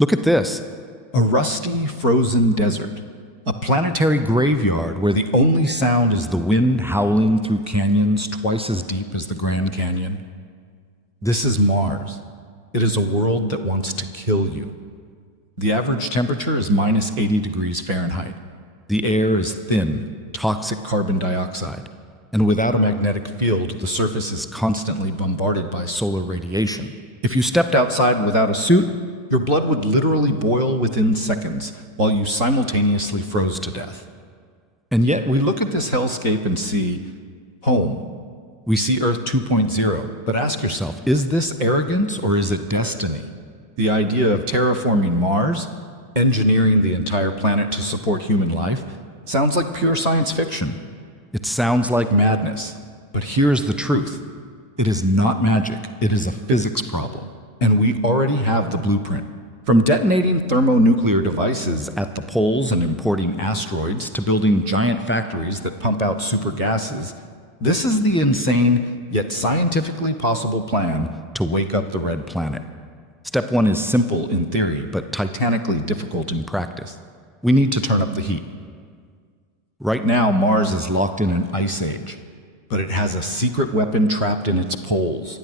Look at this, a rusty, frozen desert. A planetary graveyard where the only sound is the wind howling through canyons twice as deep as the Grand Canyon. This is Mars. It is a world that wants to kill you. The average temperature is minus 80 degrees Fahrenheit. The air is thin, toxic carbon dioxide, and without a magnetic field, the surface is constantly bombarded by solar radiation. If you stepped outside without a suit, your blood would literally boil within seconds while you simultaneously froze to death. And yet we look at this hellscape and see home. We see Earth 2.0, but ask yourself, is this arrogance or is it destiny? The idea of terraforming Mars, engineering the entire planet to support human life, sounds like pure science fiction. It sounds like madness. But here's the truth. It is not magic, it is a physics problem. And we already have the blueprint. From detonating thermonuclear devices at the poles and importing asteroids to building giant factories that pump out super gases, this is the insane yet scientifically possible plan to wake up the red planet. Step 1 is simple in theory, but titanically difficult in practice. We need to turn up the heat. Right now, Mars is locked in an ice age, but it has a secret weapon trapped in its poles.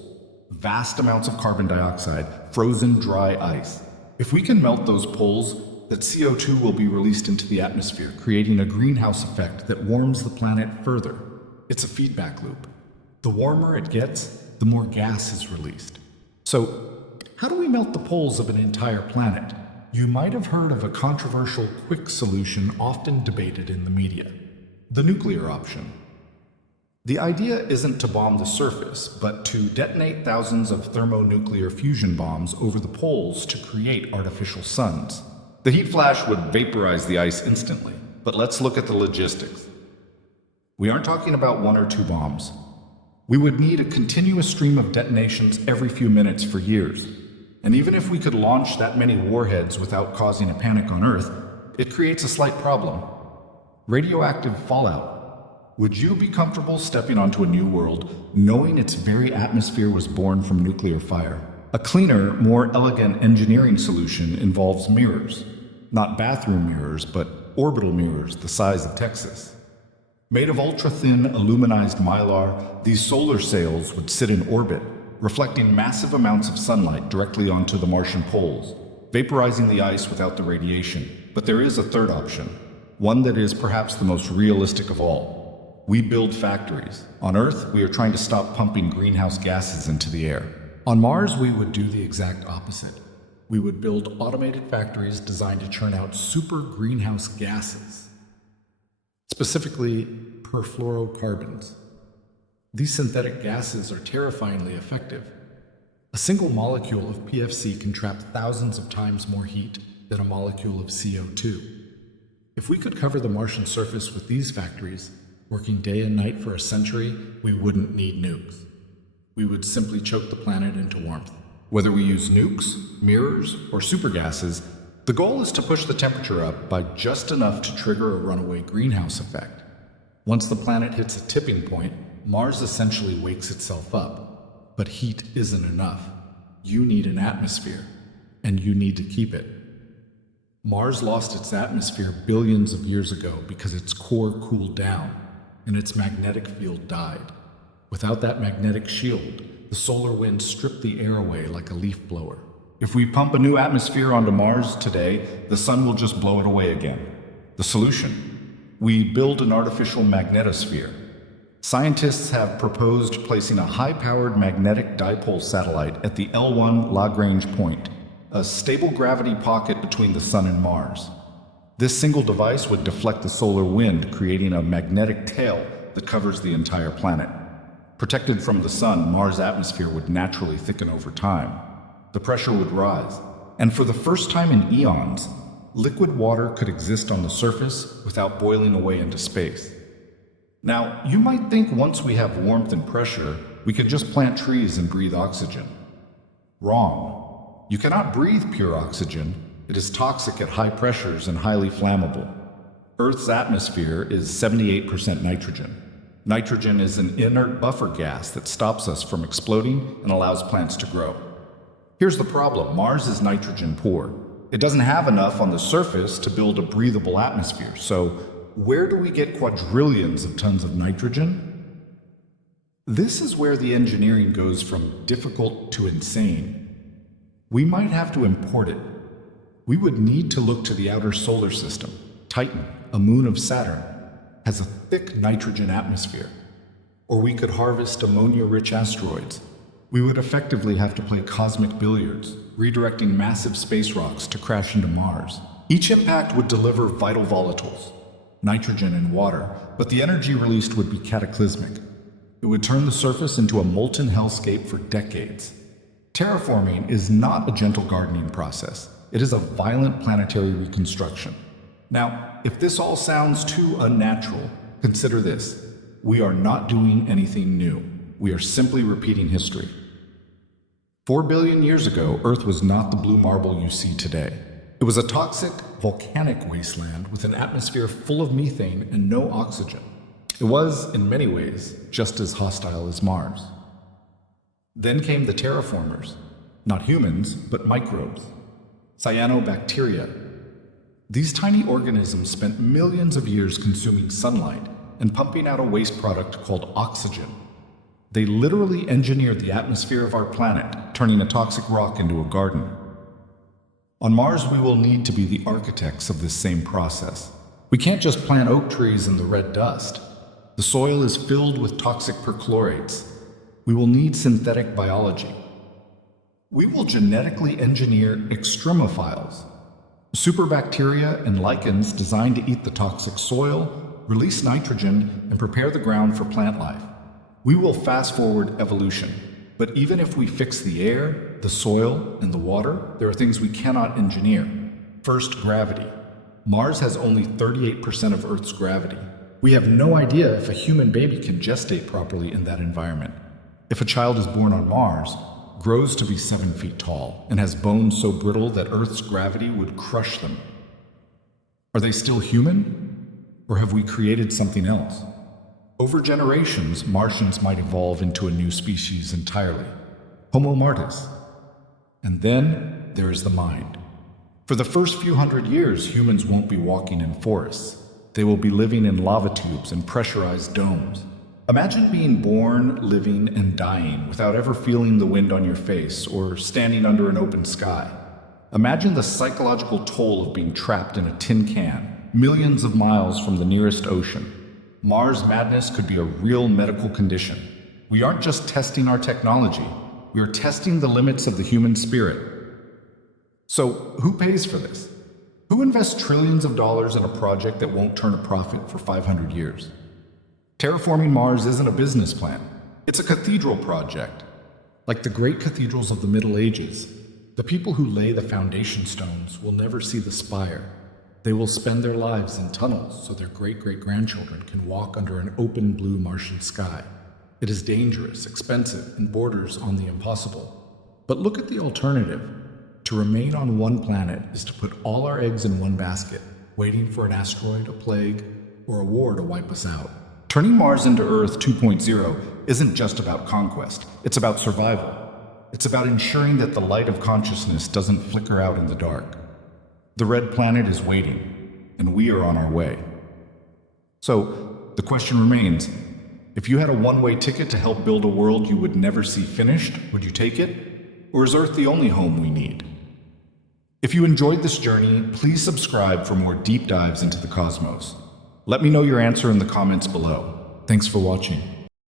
Vast amounts of carbon dioxide, frozen dry ice. If we can melt those poles, that CO2 will be released into the atmosphere, creating a greenhouse effect that warms the planet further. It's a feedback loop. The warmer it gets, the more gas is released. So, how do we melt the poles of an entire planet? You might have heard of a controversial quick solution often debated in the media, the nuclear option. The idea isn't to bomb the surface, but to detonate thousands of thermonuclear fusion bombs over the poles to create artificial suns. The heat flash would vaporize the ice instantly, but let's look at the logistics. We aren't talking about 1 or 2 bombs. We would need a continuous stream of detonations every few minutes for years. And even if we could launch that many warheads without causing a panic on Earth, it creates a slight problem. Radioactive fallout. Would you be comfortable stepping onto a new world, knowing its very atmosphere was born from nuclear fire? A cleaner, more elegant engineering solution involves mirrors. Not bathroom mirrors, but orbital mirrors the size of Texas. Made of ultra-thin, aluminized mylar, these solar sails would sit in orbit, reflecting massive amounts of sunlight directly onto the Martian poles, vaporizing the ice without the radiation. But there is a third option, one that is perhaps the most realistic of all. We build factories. On Earth, we are trying to stop pumping greenhouse gases into the air. On Mars, we would do the exact opposite. We would build automated factories designed to churn out super greenhouse gases, specifically perfluorocarbons. These synthetic gases are terrifyingly effective. A single molecule of PFC can trap thousands of times more heat than a molecule of CO2. If we could cover the Martian surface with these factories, working day and night for a century, we wouldn't need nukes. We would simply choke the planet into warmth. Whether we use nukes, mirrors, or supergases, the goal is to push the temperature up by just enough to trigger a runaway greenhouse effect. Once the planet hits a tipping point, Mars essentially wakes itself up. But heat isn't enough. You need an atmosphere, and you need to keep it. Mars lost its atmosphere billions of years ago because its core cooled down, and its magnetic field died. Without that magnetic shield, the solar wind stripped the air away like a leaf blower. If we pump a new atmosphere onto Mars today, the sun will just blow it away again. The solution? We build an artificial magnetosphere. Scientists have proposed placing a high-powered magnetic dipole satellite at the L1 Lagrange point, a stable gravity pocket between the sun and Mars. This single device would deflect the solar wind, creating a magnetic tail that covers the entire planet. Protected from the sun, Mars' atmosphere would naturally thicken over time. The pressure would rise, and for the first time in eons, liquid water could exist on the surface without boiling away into space. Now, you might think once we have warmth and pressure, we can just plant trees and breathe oxygen. Wrong. You cannot breathe pure oxygen. It is toxic at high pressures and highly flammable. Earth's atmosphere is 78% nitrogen. Nitrogen is an inert buffer gas that stops us from exploding and allows plants to grow. Here's the problem. Mars is nitrogen poor. It doesn't have enough on the surface to build a breathable atmosphere, so where do we get quadrillions of tons of nitrogen? This is where the engineering goes from difficult to insane. We might have to import it. We would need to look to the outer solar system. Titan, a moon of Saturn, has a thick nitrogen atmosphere. Or we could harvest ammonia-rich asteroids. We would effectively have to play cosmic billiards, redirecting massive space rocks to crash into Mars. Each impact would deliver vital volatiles, nitrogen and water, but the energy released would be cataclysmic. It would turn the surface into a molten hellscape for decades. Terraforming is not a gentle gardening process. It is a violent planetary reconstruction. Now, if this all sounds too unnatural, consider this. We are not doing anything new. We are simply repeating history. 4 billion years ago, Earth was not the blue marble you see today. It was a toxic, volcanic wasteland with an atmosphere full of methane and no oxygen. It was, in many ways, just as hostile as Mars. Then came the terraformers. Not humans, but microbes. Cyanobacteria. These tiny organisms spent millions of years consuming sunlight and pumping out a waste product called oxygen. They literally engineered the atmosphere of our planet, turning a toxic rock into a garden. On Mars, we will need to be the architects of this same process. We can't just plant oak trees in the red dust. The soil is filled with toxic perchlorates. We will need synthetic biology. We will genetically engineer extremophiles, superbacteria and lichens designed to eat the toxic soil, release nitrogen, and prepare the ground for plant life. We will fast forward evolution, but even if we fix the air, the soil, and the water, there are things we cannot engineer. First, gravity. Mars has only 38% of Earth's gravity. We have no idea if a human baby can gestate properly in that environment. If a child is born on Mars, grows to be 7 feet tall, and has bones so brittle that Earth's gravity would crush them. Are they still human? Or have we created something else? Over generations, Martians might evolve into a new species entirely, Homo Martis. And then there is the mind. For the first few hundred years, humans won't be walking in forests. They will be living in lava tubes and pressurized domes. Imagine being born, living, and dying without ever feeling the wind on your face or standing under an open sky. Imagine the psychological toll of being trapped in a tin can, millions of miles from the nearest ocean. Mars madness could be a real medical condition. We aren't just testing our technology, we are testing the limits of the human spirit. So, who pays for this? Who invests trillions of dollars in a project that won't turn a profit for 500 years? Terraforming Mars isn't a business plan. It's a cathedral project. Like the great cathedrals of the Middle Ages, the people who lay the foundation stones will never see the spire. They will spend their lives in tunnels so their great-great-grandchildren can walk under an open blue Martian sky. It is dangerous, expensive, and borders on the impossible. But look at the alternative. To remain on one planet is to put all our eggs in one basket, waiting for an asteroid, a plague, or a war to wipe us out. Turning Mars into Earth 2.0 isn't just about conquest, it's about survival. It's about ensuring that the light of consciousness doesn't flicker out in the dark. The red planet is waiting, and we are on our way. So, the question remains, if you had a one-way ticket to help build a world you would never see finished, would you take it? Or is Earth the only home we need? If you enjoyed this journey, please subscribe for more deep dives into the cosmos. Let me know your answer in the comments below. Thanks for watching.